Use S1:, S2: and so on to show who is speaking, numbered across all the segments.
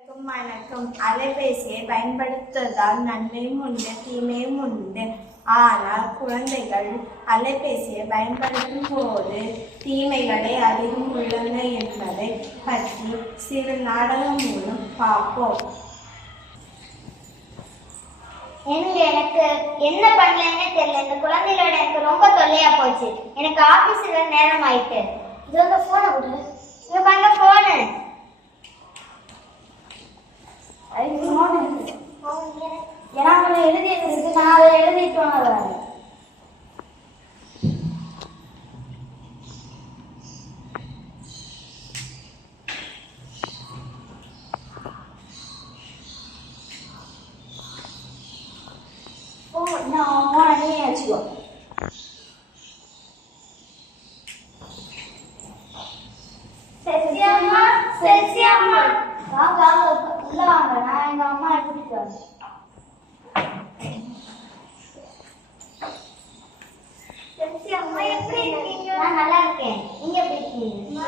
S1: வணக்கம், வணக்கம் அலைபேசியை பயன்படுத்துவதால் நன்மையும் உண்டு தீமையும் உண்டு ஆனால் குழந்தைகள் அலைபேசியை பயன்படுத்தும் போது தீமைகளே அதிகம் உள்ளன என்பதை பற்றி சிறு நாடகம் மூலம் பார்ப்போம்
S2: எனக்கு எனக்கு என்ன பண்ணலன்னு தெரியல இந்த குழந்தைகளோட எனக்கு ரொம்ப தொல்லையா போச்சு எனக்கு ஆபீஸ்ல நேரம் ஆயிட்டு இது வந்து போனை விடு இங்க பாருங்க போனு
S3: ஏன்னா அவனை எழுதி இருக்கு நான் அதை எழுதிட்டு அதை ஓ நான்
S2: சசியம்மா
S3: வாங்க வாங்க உள்ள வாங்க நான் எங்க அம்மா கூட்டிட்டு வரேன்.
S2: சசியம்மா எப்படி இருக்கீங்க?
S3: நான் நல்லா இருக்கேன். நீங்க எப்படி இருக்கீங்க?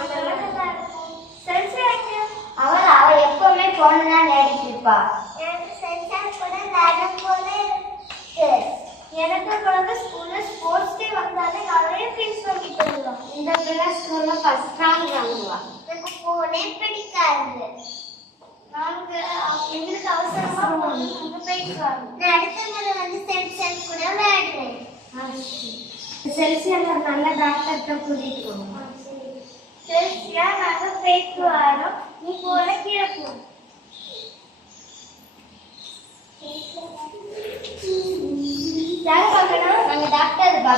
S3: அவள் அவ எப்பவுமே போன் தான் இருப்பா.
S2: எனக்கு சசியா கூட போல இருக்கு. எனக்கு குழந்தை ஸ்கூல்ல ஸ்போர்ட்ஸ் டே வந்தாலே நிறைய ஃபீஸ் வாங்கிட்டு வருவான்
S3: இந்த பிள்ளை ஸ்கூல்ல ஃபர்ஸ்ட் ரேங்க் வாங்குவா.
S2: எனக்கு போனே பிடிக்காது. நாங்க எங்களுக்கு அவசரமா போகணும் அங்க போயிட்டு வாங்க நான் அடுத்த முறை வந்து செல்ஃப் கூட விளையாடுறேன்.
S3: செல்சியல்ல நல்ல டாக்டர்கிட்ட கூட்டிட்டு போகணும்
S2: செல்ஃபியா நாங்க போயிட்டு வரோம். நீ போல கீழே போ.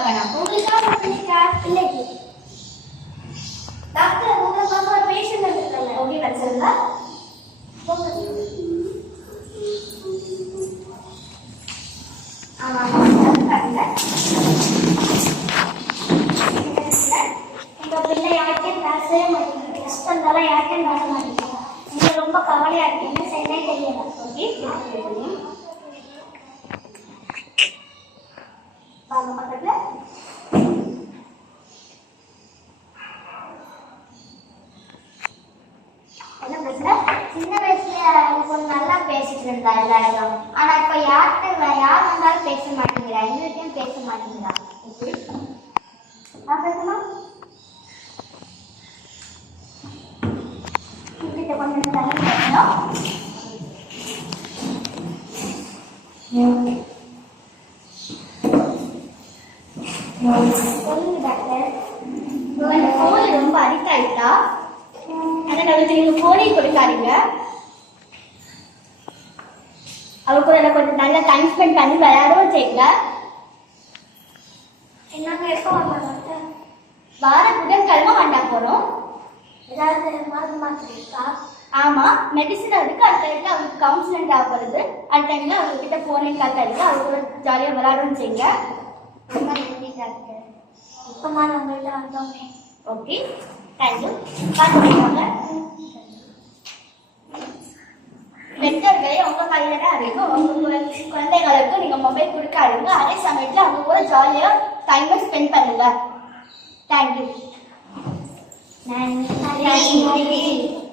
S3: டாக்டர் பார்க்கணும் உங்களுக்கு தான் பண்ணிக்கா பிள்ளைக்கு.
S2: டாக்டர் உங்களை பார்க்க ஒரு பேஷண்ட் வந்துருக்காங்க.
S3: ஓகே வச்சிருந்தா ஆமா
S2: பிள்ளை யார்கிட்டயும் பேசவே மாட்டேங்குது. கஷ்டம் வந்தாலும் யார்கிட்டயும் பேச மாட்டேங்குது. எனக்கு ரொம்ப கவலையா இருக்கு என்ன செய்யவே தெரியல
S3: ஓகே வாங்க பக்கத்துல என்ன பிரச்சனை
S2: சின்ன வயசுல எனக்கு கொஞ்சம் இருந்தா எல்லாரும் ஆனா இப்ப யார்கிட்ட யார் வந்தாலும் பேச மாட்டேங்கிறா. எங்ககிட்டயும் பேச மாட்டேங்கிறா.
S3: நான் பேசணும் ரொம்ப அடிக்ட் ஆயிட்டா? அவளுக்கு நீங்க ஃபோனே கொடுக்காதீங்க. அவ கூட கொஞ்சம் நல்லா டைம் ஸ்பெண்ட் பண்ணி விளையாடவும் செய்யுங்க.
S2: என்னங்க எப்போ டாக்டர்
S3: வார புதன்கிழமை வந்தா போறோம்
S2: ஏதாவது மருந்து மாத்திரை இருக்கா
S3: ஆமா மெடிசன் இருக்கு அடுத்த டைம்ல அவளுக்கு கவுன்சிலிங் தேவைப்படுது அடுத்த டைம்ல அவங்க கிட்ட போனே காத்தாடுங்க அவங்க கூட ஜாலியா விளையாடவும் செய்யுங்க.
S2: ரொம்ப நன்றி டாக்டர் இப்போ நான் உங்கள்கிட்ட வந்தோமே.
S3: ஓகே தேங்க்யூ பார்த்துக்கோங்க இருக்கு உங்க குழந்தை- குழந்தைகளுக்கு நீங்க மொபைல் கொடுக்காதீங்க. அதே சமயத்துல அவங்க கூட ஜாலியா டைமை ஸ்பெண்ட் பண்ணுங்க. தேங்க்யூ
S2: நன்றி